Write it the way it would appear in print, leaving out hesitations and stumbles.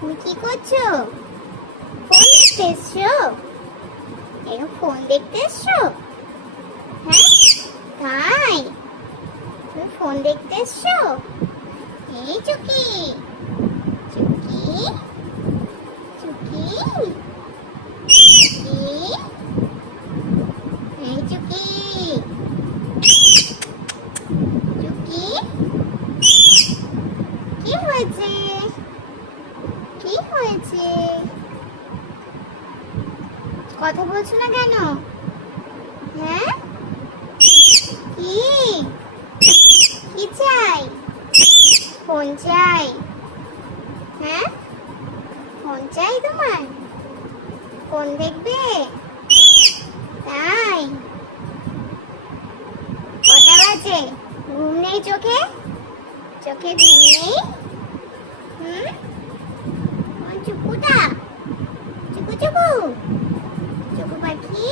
তুমি কি করছো? ফোন দেখতে এসছো? ফোন দেখতে এসছো? হ্যাঁ, তাই তুমি ফোন দেখতে এসছো? এই চুকি, চুকি, চুকি, চুকি, এই চুকি, চুকি, কি হয়েছে? কি হয়েছে? কথা বলছো না কেন? হ্যাঁ, কি কি চাই? ফোন চাই? হ্যাঁ, ফোন চাই তোমার? ফোন দেখবে? তাই, কটা বাজে? ঘুম নেই চোখে? চোখে ঘুম নেই? হুম, আমার চুকুটা, চুকু চুকু, চুকু পাখি।